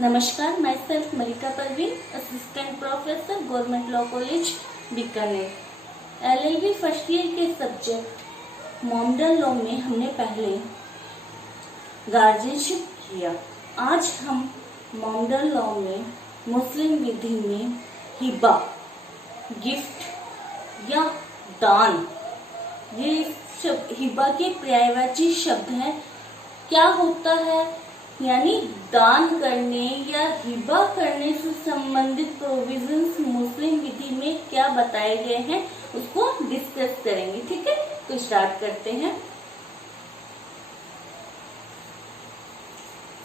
नमस्कार, myself Malika Parveen, assistant professor, government law college Bikaner. LLB first year के subject modern law में हमने पहले गार्जियनशिप किया। आज हम मॉडर्न लॉ में मुस्लिम विधि में हिबा, गिफ्ट या दान, ये शब्द हिबा के पर्यायवाची शब्द हैं। क्या होता है, यानी दान करने या हिबा करने से संबंधित प्रोविजंस मुस्लिम विधि में क्या बताए गए हैं उसको डिस्कस करेंगे। ठीक है, तो स्टार्ट करते हैं।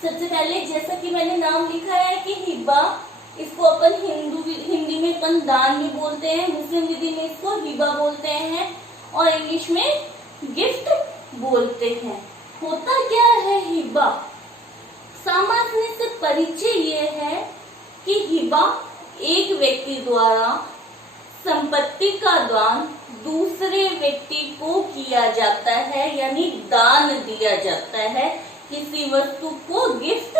सबसे पहले जैसा कि मैंने नाम लिखा है कि हिबा, इसको अपन हिंदी में अपन दान भी बोलते हैं, मुस्लिम विधि में इसको हिबा बोलते हैं और इंग्लिश में गिफ्ट बोलते हैं। होता क्या है हिबा? सामान्य से परिचय ये है कि हिबा एक व्यक्ति द्वारा संपत्ति का दान दूसरे व्यक्ति को किया जाता है, यानी दान दिया जाता है, किसी वस्तु को गिफ्ट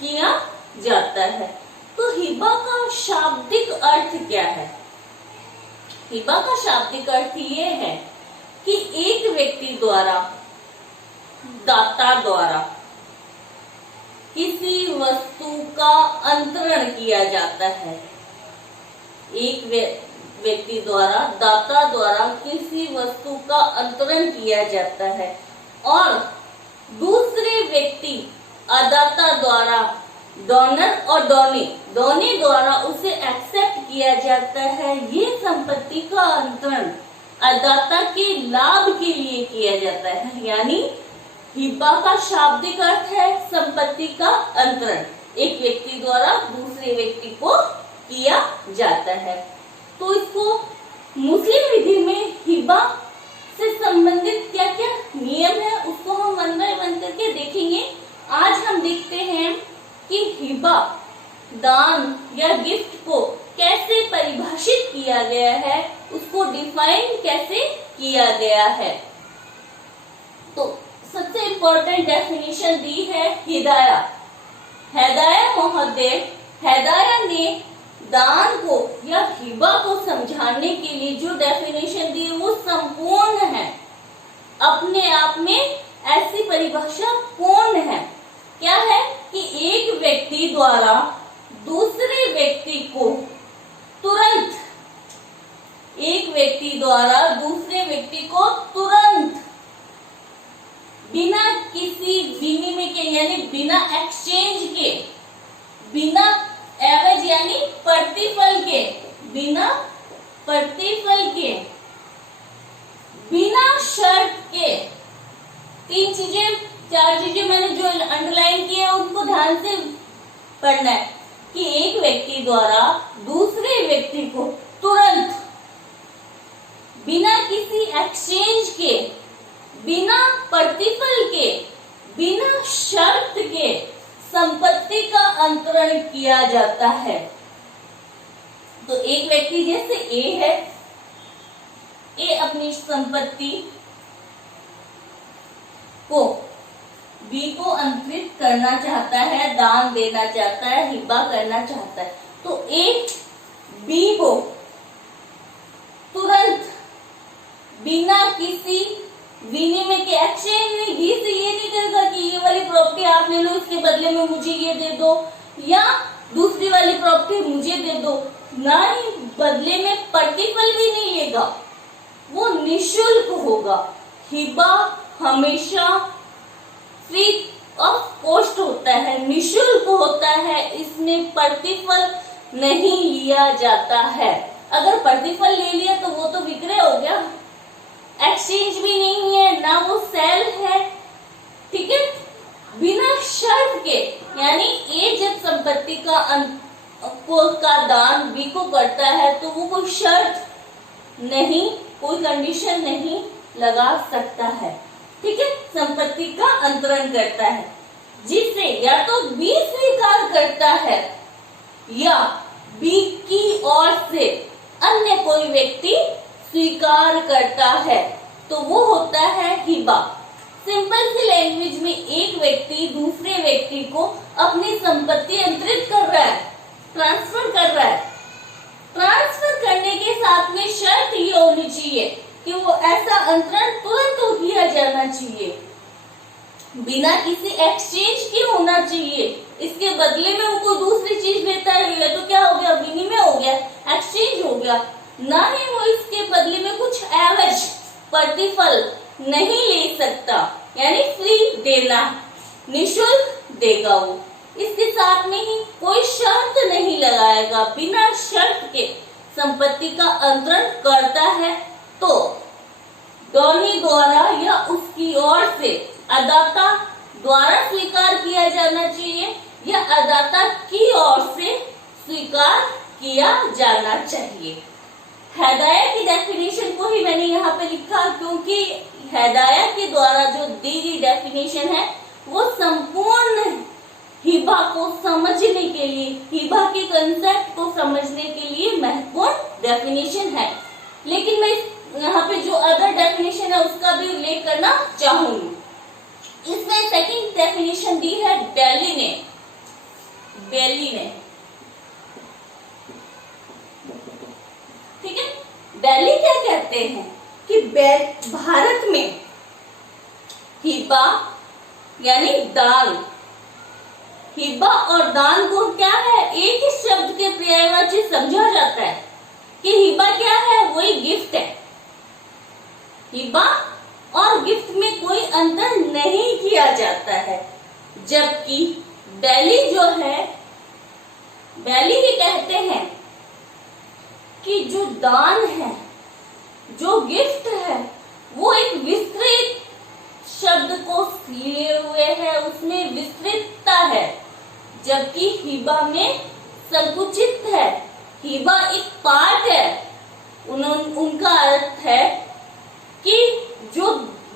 किया जाता है। तो हिबा का शाब्दिक अर्थ क्या है? हिबा का शाब्दिक अर्थ ये है कि एक व्यक्ति द्वारा, दाता द्वारा किसी वस्तु का अंतरण किया जाता है। एक व्यक्ति द्वारा, दाता द्वारा किसी वस्तु का अंतरण किया जाता है और दूसरे व्यक्ति अदाता द्वारा, डोनर और डोनी द्वारा उसे एक्सेप्ट किया जाता है। ये संपत्ति का अंतरण अदाता के लाभ के लिए किया जाता है, यानी हिबा का शाब्दिक अर्थ है संपत्ति का अंतरण, एक व्यक्ति द्वारा दूसरे व्यक्ति को किया जाता है। तो इसको मुस्लिम विधि में हिबा से संबंधित क्या क्या नियम है उसको हम वन बाय वन करके देखेंगे। आज हम देखते हैं कि हिबा, दान या गिफ्ट को कैसे परिभाषित किया गया है, उसको डिफाइन कैसे किया गया है। तो सबसे इंपॉर्टेंट डेफिनेशन दी है हिदाया। हैदाया ने दान को या हिबा को समझाने के लिए जो डेफिनेशन दी है वो संपूर्ण है, अपने आप में ऐसी परिभाषा पूर्ण है। क्या है कि एक व्यक्ति द्वारा दूसरे व्यक्ति को तुरंत, एक व्यक्ति द्वारा दूसरे व्यक्ति को तुरंत बिना किसी विनिमय के, यानी बिना एक्सचेंज के, बिना एवज यानी प्रतिफल के, बिना प्रतिफल के, बिना शर्त के, तीन चीजें, चार चीजें मैंने जो अंडरलाइन की है उनको ध्यान से पढ़ना है कि एक व्यक्ति द्वारा दूसरे व्यक्ति को तुरंत बिना किसी एक्सचेंज के, बिना प्रतिफल के, बिना शर्त के संपत्ति का अंतरण किया जाता है। तो एक व्यक्ति जैसे ए है, ए अपनी संपत्ति को बी को अंतरित करना चाहता है, दान देना चाहता है, हिबा करना चाहता है। तो ए बी को तुरंत बिना किसी विनिमय के, एक्सचेंज में बी से ये नहीं करेगा कि ये वाली प्रॉपर्टी आप ले लो, इसके बदले में मुझे ये दे दो, या दूसरी वाली प्रॉपर्टी मुझे दे दो, ना ही बदले में प्रतिफल भी नहीं लेगा, वो निशुल्क होगा। हिबा हमेशा फ्री ऑफ कॉस्ट होता है, निशुल्क होता है, इसमें प्रतिफल नहीं लिया जाता है। अगर प्रतिफल ले लिया तो वो तो विक्रय हो गया, एक्सचेंज भी नहीं है, ना वो सेल है। ठीक है, बिना शर्त के, यानी ए जब संपत्ति का दान बी को करता है तो वो कोई शर्त नहीं, कोई कंडीशन नहीं लगा सकता है। ठीक है, संपत्ति का अंतरण करता है जिसे या तो बी स्वीकार करता है या बी की ओर से अन्य कोई व्यक्ति स्वीकार करता है, तो वो होता है हिबा। सिंपल सी लैंग्वेज में एक व्यक्ति दूसरे व्यक्ति को अपनी संपत्ति अंतरित कर रहा है, ट्रांसफर कर रहा है। ट्रांसफर करने के साथ में शर्त ये होनी चाहिए कि वो ऐसा अंतरण तुरंत किया जाना चाहिए, बिना किसी एक्सचेंज के होना चाहिए। इसके बदले में वो कोई दूसरी चीज लेता है तो क्या हो गया, विनिमय हो गया, एक्सचेंज हो गया। ना ही वो इसके बदले में कुछ एवज प्रतिफल नहीं ले सकता, यानी फ्री देना, निशुल्क देगा वो। इसके साथ में ही कोई शर्त नहीं लगाएगा, बिना शर्त के संपत्ति का अंतरण करता है तो डॉनी द्वारा या उसकी ओर से अदाता द्वारा स्वीकार किया जाना चाहिए या अदाता की ओर से स्वीकार किया जाना चाहिए। हदाया की डेफिनेशन को ही मैंने यहाँ पे लिखा क्योंकि हदाया के द्वारा जो दी गई डेफिनेशन है वो संपूर्ण हिबा को समझने के लिए, हिबा के कंसेप्ट को समझने के लिए महत्वपूर्ण डेफिनेशन है। लेकिन मैं यहाँ पे जो अदर डेफिनेशन है उसका भी उल्लेख करना चाहूंगी। इसमें सेकंड डेफिनेशन दी है बेली ने। ठीक है, बेली क्या कहते हैं कि भारत में हिबा यानी दान, हिबा और दान को क्या है, एक ही शब्द के पर्यायवाची समझा जाता है कि हिबा क्या है, वही गिफ्ट है। हिबा और गिफ्ट में कोई अंतर नहीं किया जाता है। जबकि बेली जो है, बेली ये कहते हैं कि जो दान है, जो गिफ्ट है, वो एक विस्तृत शब्द को लिए हुए है, उसमें विस्तृतता है, जबकि हिबा में संकुचित है। हिबा एक पार्ट है, उनका अर्थ है कि जो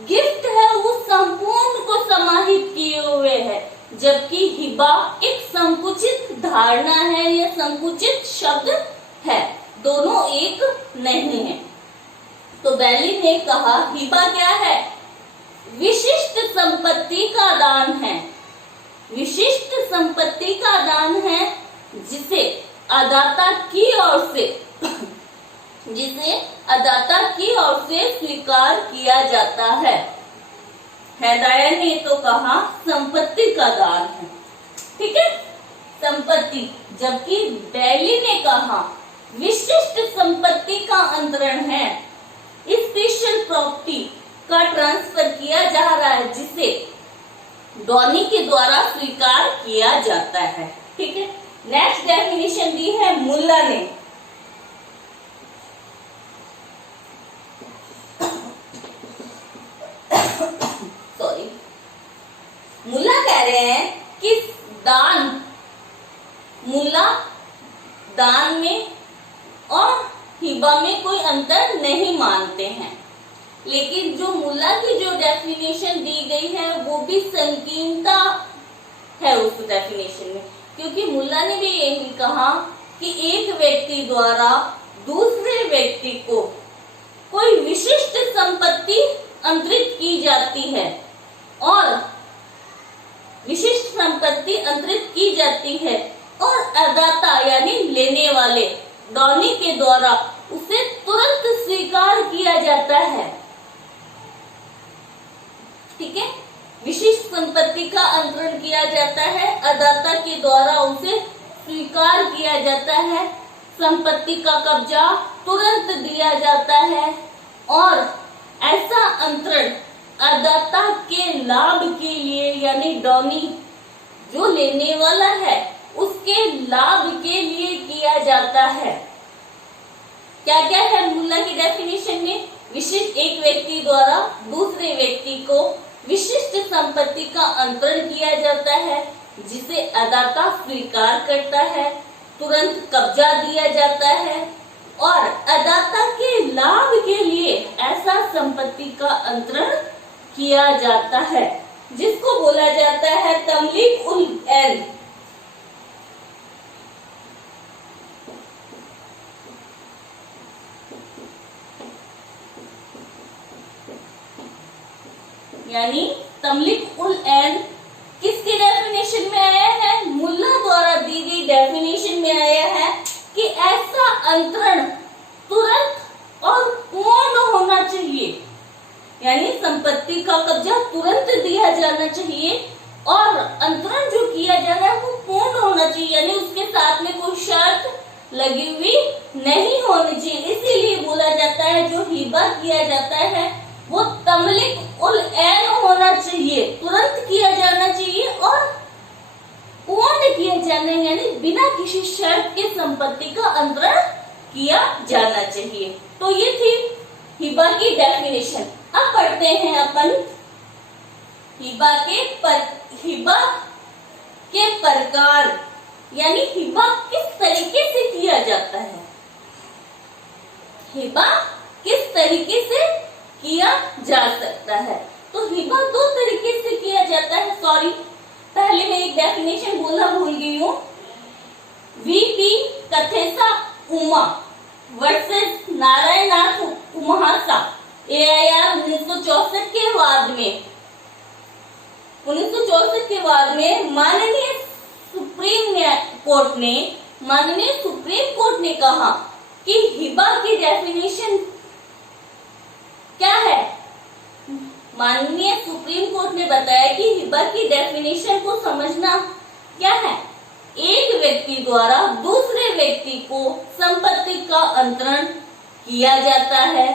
गिफ्ट है वो संपूर्ण को समाहित किए हुए है, जबकि हिबा एक संकुचित धारणा है या संकुचित शब्द है, दोनों एक नहीं है। तो बेली ने कहा हिबा क्या है, विशिष्ट संपत्ति का दान है, विशिष्ट संपत्ति का दान है जिसे अदाता की ओर से स्वीकार किया जाता है। हदाया ने तो कहा संपत्ति का दान है, ठीक है, संपत्ति, जबकि बेली ने कहा विशिष्ट संपत्ति का अंतरण है, स्पेशल प्रॉपर्टी का ट्रांसफर किया जा रहा है जिसे डॉनी के द्वारा स्वीकार किया जाता है। ठीक है, नेक्स्ट डेफिनेशन दी है मुल्ला ने। सॉरी, मुल्ला कह रहे हैं कि मुल्ला दान में और हिबा में कोई अंतर नहीं मानते हैं। लेकिन जो मुल्ला की जो डेफिनेशन दी गई है वो भी संकीर्णता है उस डेफिनेशन में, क्योंकि मुल्ला ने भी यही कहा कि एक व्यक्ति द्वारा दूसरे व्यक्ति को कोई विशिष्ट संपत्ति अंतरित की जाती है और विशिष्ट संपत्ति अंतरित की जाती है और अदाता यानी लेने वाले डॉनी के द्वारा उसे तुरंत स्वीकार किया जाता है। ठीक है, विशिष्ट संपत्ति का अंतरण किया जाता है, अदाता के द्वारा उसे स्वीकार किया जाता है, संपत्ति का कब्जा तुरंत दिया जाता है और ऐसा अंतरण अदाता के लाभ के लिए यानी डॉनी जो लेने वाला है उसके लाभ के लिए किया जाता है। क्या क्या है मुल्ला की डेफिनेशन में, विशिष्ट एक व्यक्ति द्वारा दूसरे व्यक्ति को विशिष्ट संपत्ति का अंतरण किया जाता है जिसे अदाता स्वीकार करता है, तुरंत कब्जा दिया जाता है और अदाता के लाभ के लिए ऐसा संपत्ति का अंतरण किया जाता है जिसको बोला जाता है तमलीक उल ऐन। यानी तमलीक उल ऐन किसकी डेफिनेशन जाना चाहिए और अंतरण जो किया जा रहा है वो पूर्ण होना चाहिए, यानी उसके साथ में कोई शर्त लगी हुई नहीं होनी चाहिए। इसीलिए बोला जाता है जो हिबा किया जाता है वो तमलिक उल ऐन होना चाहिए, तुरंत किया जाना चाहिए और पूर्ण किया जाना, यानी बिना किसी शर्त के संपत्ति का अंतरण किया जाना चाहिए। तो ये थी हिबा की डेफिनेशन। अब पढ़ते हैं अपन हिबा के प्रकार, यानी हिबा किस तरीके से किया जाता है। हिबा किस तरीके से किया जा सकता है। तो हिबा दो तरीके से किया जाता है। सॉरी, पहले मैं एक डेफिनेशन बोलना भूल गई हूँ। VP कथेसा Uma versus Narayannath उमहासा AIR 1964 के बाद में 1964 के बाद में माननीय सुप्रीम कोर्ट ने कहा कि हिबा की डेफिनेशन क्या है। माननीय सुप्रीम कोर्ट ने बताया कि हिबा की डेफिनेशन को समझना क्या है, एक व्यक्ति द्वारा दूसरे व्यक्ति को संपत्ति का अंतरण किया जाता है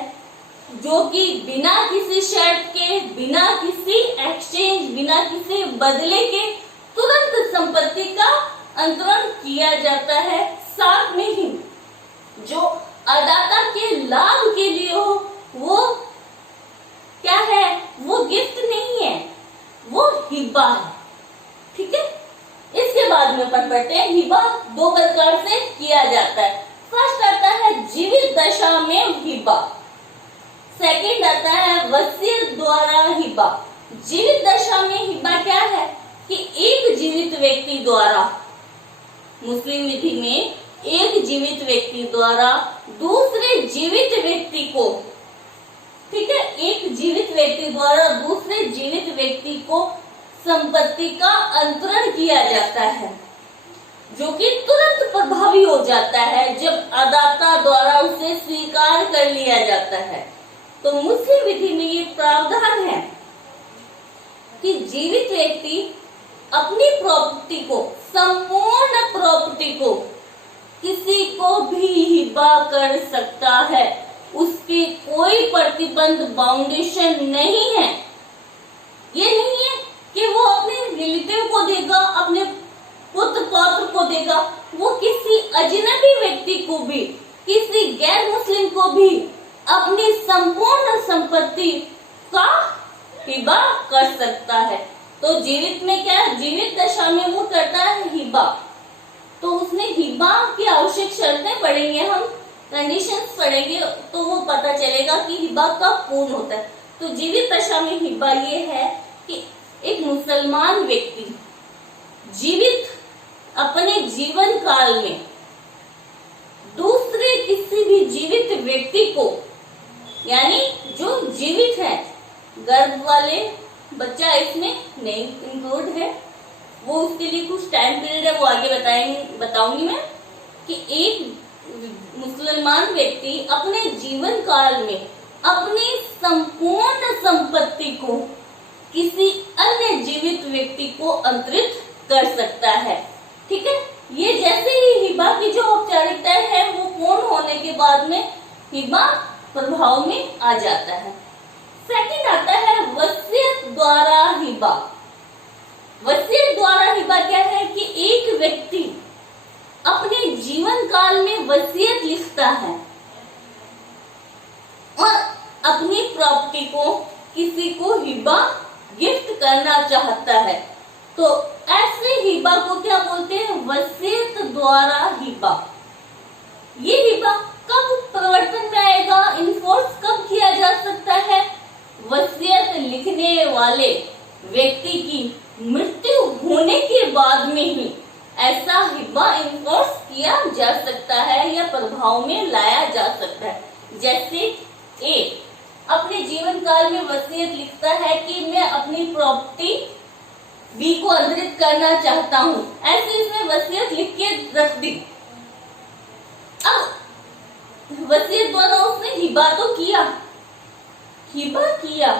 जो कि बिना किसी शर्त के, बिना किसी एक्सचेंज, बिना किसी बदले के तुरंत संपत्ति का अंतरण किया जाता है। साथ में ही जो अदाता के लाभ के लिए हो वो क्या है, वो गिफ्ट नहीं है, वो हिबा है। ठीक है, इसके बाद में अपन पढ़ते हैं हिबा दो प्रकार से किया जाता है। फर्स्ट आता है जीवित दशा में हिबा, सेकंड आता है वसीयत द्वारा हिबा। जीवित दशा में हिबा क्या है कि एक जीवित व्यक्ति द्वारा, मुस्लिम विधि में एक जीवित व्यक्ति द्वारा दूसरे जीवित व्यक्ति को, ठीक है, एक जीवित व्यक्ति द्वारा दूसरे जीवित व्यक्ति को संपत्ति का अंतरण किया जाता है जो कि तुरंत प्रभावी हो जाता है जब अदाता द्वारा उसे स्वीकार कर लिया जाता है। तो मुस्लिम विधि में ये प्रावधान है कि जीवित व्यक्ति अपनी प्रॉपर्टी को, संपूर्ण प्रॉपर्टी को किसी को भी हिबा कर सकता है, उसके कोई प्रतिबंध, बाउंडेशन नहीं है। ये नहीं है कि वो अपने रिलेटिव को देगा, अपने पुत्र पौत्र को देगा, वो किसी अजनबी व्यक्ति को भी, किसी गैर मुस्लिम को भी अपनी संपूर्ण संपत्ति का हिबा कर सकता है। तो जीवित में क्या, जीवित दशा में वो करता है हिबा, तो उसने हिबा की आवश्यक शर्तें पढ़ेंगे, हम कंडीशंस पढ़ेंगे तो वो पता चलेगा कि हिबा कब पूर्ण होता है। तो जीवित दशा में हिबा ये है कि एक मुसलमान व्यक्ति जीवित अपने जीवन काल में दूसरे किसी भी जीवित व्यक्ति को, यानी जो जीवित है, गर्भ वाले बच्चा इसमें नहीं इंक्लूड है, वो उसके लिए कुछ टाइम पीरियड है, वो आगे बताऊंगी मैं, कि एक मुसलमान व्यक्ति अपने जीवन काल में अपनी संपूर्ण संपत्ति को किसी अन्य जीवित व्यक्ति को अंतरित कर सकता है। ठीक है, ये जैसे ही हिबा की जो औपचारिकताएं है वो पूर्ण होने के बाद में हिबा प्रभाव में आ जाता है। सेकंड आता है वसीयत द्वारा हिबा। वसीयत द्वारा हिबा क्या है कि एक व्यक्ति अपने जीवन काल में वसीयत लिखता है और अपनी प्रॉपर्टी को किसी को हिबा गिफ्ट करना चाहता है, तो ऐसे हिबा को क्या बोलते हैं, वसीयत द्वारा हिबा। ये हिबा कब प्रवर्तन में आएगा, इन्फोर्स कब किया जा सकता है, वसीयत लिखने वाले व्यक्ति की मृत्यु होने के बाद में ही ऐसा हिबा इन्फोर्स किया जा सकता है या प्रभाव में लाया जा सकता है। जैसे ए अपने जीवन काल में वसीयत लिखता है कि मैं अपनी प्रॉपर्टी बी को अंतरित करना चाहता हूं, ऐसे इसमें वसीयत लिख के रख दी। अब वसीयत द्वारा उसने हिबा तो किया, हिबा किया,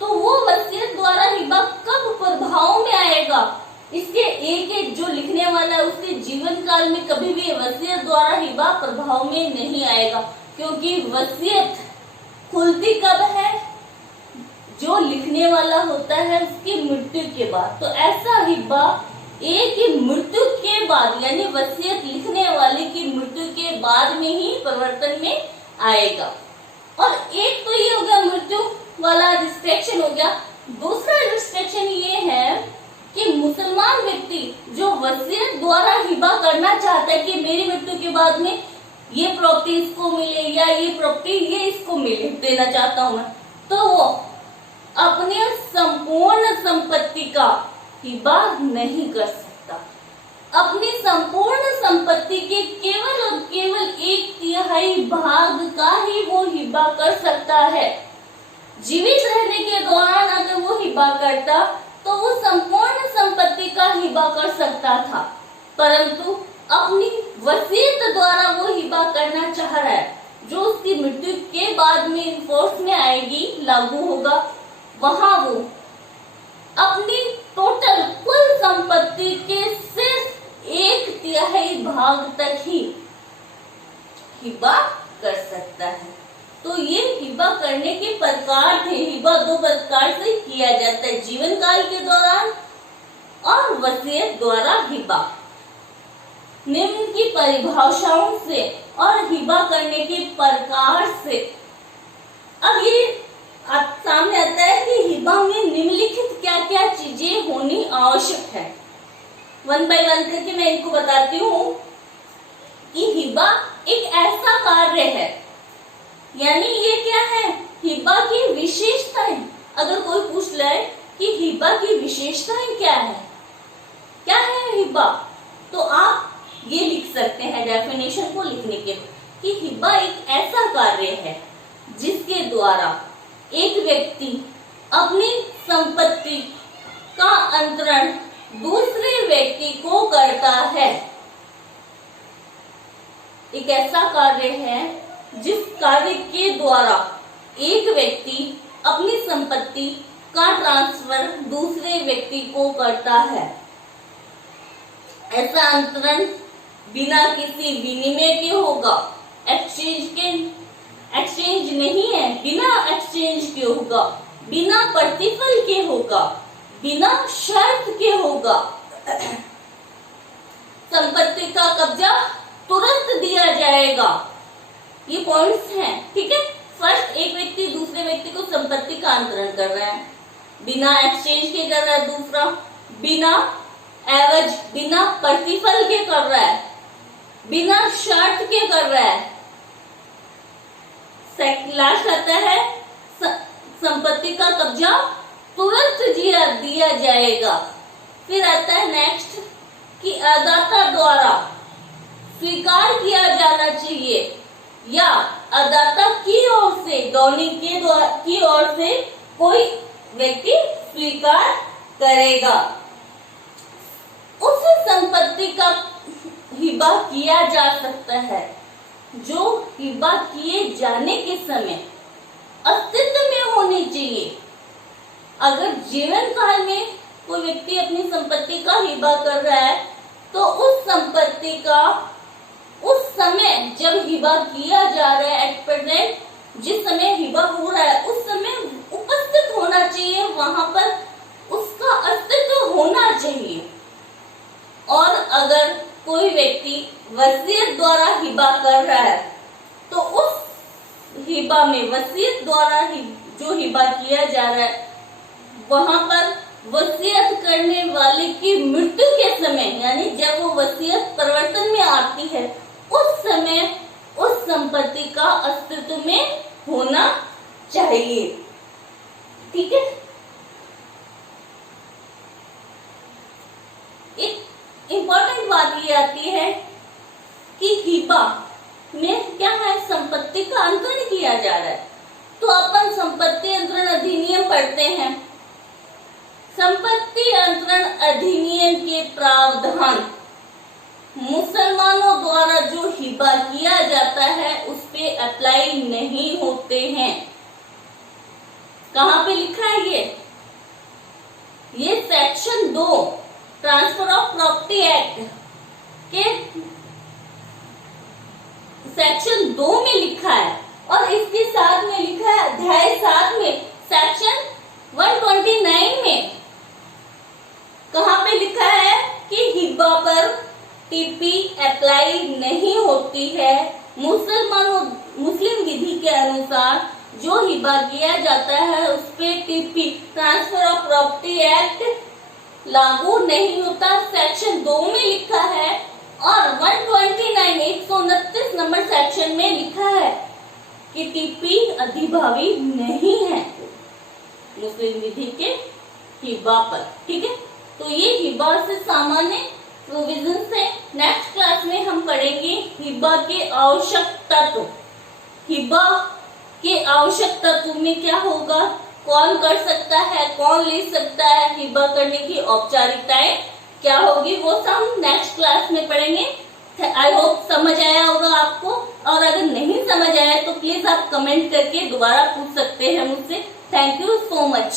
तो वो वसीयत द्वारा हिबा कब प्रभाव में आएगा? इसके एक जो लिखने वाला है उसके जीवन काल में कभी भी वसीयत द्वारा हिबा प्रभाव में नहीं आएगा, क्योंकि वसीयत खुलती कब है? जो लिखने वाला होता है उसकी मृत्यु के बाद। तो ऐसा हिबा एक की मृत्यु के बाद, यानी वसीयत लिखने वाले की मृत्यु के बाद में ही परिवर्तन में आएगा। और एक तो ये हो गया मृत्यु वाला रिस्ट्रिक्शन हो गया। दूसरा रिस्ट्रिक्शन ये है कि मुसलमान व्यक्ति जो वसीयत द्वारा हिबा करना चाहता है कि मेरी मृत्यु के बाद में ये प्रॉपर्टी इसको मिले या ये प्रॉपर्टी ये इसको मिले, देना चाहता हूं मैं, तो वो अपने संपूर्ण संपत्ति का हिबा नहीं कर सकता। अपनी संपूर्ण संपत्ति के केवल और केवल 1/3 भाग का ही वो हिबा कर सकता है। जीवित रहने के दौरान अगर वो हिबा करता तो वो संपूर्ण संपत्ति का हिबा कर सकता था, परंतु अपनी वसीयत द्वारा वो हिबा करना चाह रहा है, जो उसकी मृत्यु के बाद में फोर्स में आएगी, लागू होगा। वहां वो अपनी टोटल कुल संपत्ति के सिर्फ 1/3 भाग तक ही हिबा कर सकता है। तो ये हिबा करने के प्रकार थे। हिबा 2 प्रकार से किया जाता है, जीवन काल के दौरान और वसीयत द्वारा हिबा। निम्न की परिभाषाओं से और हिबा करने के प्रकार से अब ये सामने आता है कि हिबा में निम्नलिखित क्या क्या चीजें होनी आवश्यक है। 1 बाय 1 करके मैं इनको बताती हूँ कि हिबा एक ऐसा कार्य है, यानी ये क्या है, हिबा की विशेषताएं। अगर कोई पूछ ले कि हिबा की विशेषताएं क्या है हिबा, तो आप ये लिख सकते हैं डेफिनेशन को लिखने के कि हिबा एक ऐसा कार्य है जिसके द्वारा एक व्यक्ति अपनी संपत्ति का अंतरण दूसरे व्यक्ति को करता है। एक ऐसा कार्य है जिस कार्य के द्वारा एक व्यक्ति अपनी संपत्ति का ट्रांसफर दूसरे व्यक्ति को करता है। ऐसा अंतरण बिना किसी विनिमय के होगा, एक्सचेंज नहीं है, बिना एक्सचेंज के होगा, बिना प्रतिफल के होगा, बिना शर्त के होगा। संपत्ति का कब्जा तुरंत दिया जाएगा। ये पॉइंट्स हैं, ठीक है। फर्स्ट, एक व्यक्ति दूसरे व्यक्ति को संपत्ति का अंतरण कर रहा है, बिना एक्सचेंज के कर रहा है। दूसरा, बिना एवज, बिना प्रतिफल के कर रहा है, बिना शर्त के कर रहा है। लास्ट आता है संपत्ति का कब्जा तुरंत दिया जाएगा। फिर आता है नेक्स्ट कि अदाता द्वारा स्वीकार किया जाना चाहिए या अदाता की ओर से, दोनों की ओर से कोई व्यक्ति स्वीकार करेगा। उस संपत्ति का हिबा किया जा सकता है जो हिबा किए जाने के समय अस्तित्व में होनी चाहिए। अगर जीवन काल में कोई व्यक्ति अपनी संपत्ति का हिबा कर रहा है तो उस संपत्ति का उस समय जब हिबा किया जा रहा है, एट प्रेजेंट जिस समय हिबा हो रहा है उस समय उपस्थित होना चाहिए, वहां पर उसका अस्तित्व होना चाहिए। और अगर कोई व्यक्ति वसीयत द्वारा हिबा कर रहा है तो उस हिबा में वसीयत द्वारा जो हिबा किया जा रहा है वहां पर वसीयत करने वाले की मृत्यु के समय, यानी जब वो वसीयत परिवर्तन में आती है उस समय उस संपत्ति का अस्तित्व में होना चाहिए। ठीक है। एक इम्पोर्टेंट बात ये आती है कि हिबा में क्या है, संपत्ति का अंतरण किया जा रहा है। तो अपन संपत्ति अंतरण अधिनियम पढ़ते हैं। संपत्ति अंतरण अधिनियम के प्रावधान मुसलमानों द्वारा जो हिबा किया जाता है उस पे अप्लाई नहीं होते हैं। कहाँ पे लिखा है ये section 2 transfer of property act के सेक्शन 2 में लिखा है, और इसके साथ में लिखा है अध्याय 7 में सेक्शन 129 में कहाँ पे लिखा है कि हिब्बा पर टीपी अप्लाई नहीं होती है। मुस्लिम विधि के अनुसार जो हिब्बा किया जाता है उस पे TP transfer of property act लागू नहीं होता, सेक्शन 2 में लिखा है। और 129 नंबर सेक्शन में लिखा है कि टीपी अधिभावी नहीं है मुस्लिम विधि के हिब्बा पर। ठीक है, तो ये हिब्बा से सामान्य प्रोविजन से नेक्स्ट क्लास में हम पढ़ेंगे हिब्बा के आवश्यक तत्व। हिब्बा के आवश्यक तत्व में क्या होगा, कौन कर सकता है, कौन ले सकता है, हिब्बा करने की औपचारिकताएं क्या होगी, वो सब हम नेक्स्ट क्लास में पढ़ेंगे। आई होप समझ आया होगा आपको, और अगर नहीं समझ आया तो प्लीज आप कमेंट करके दोबारा पूछ सकते हैं मुझसे। Thank you so much.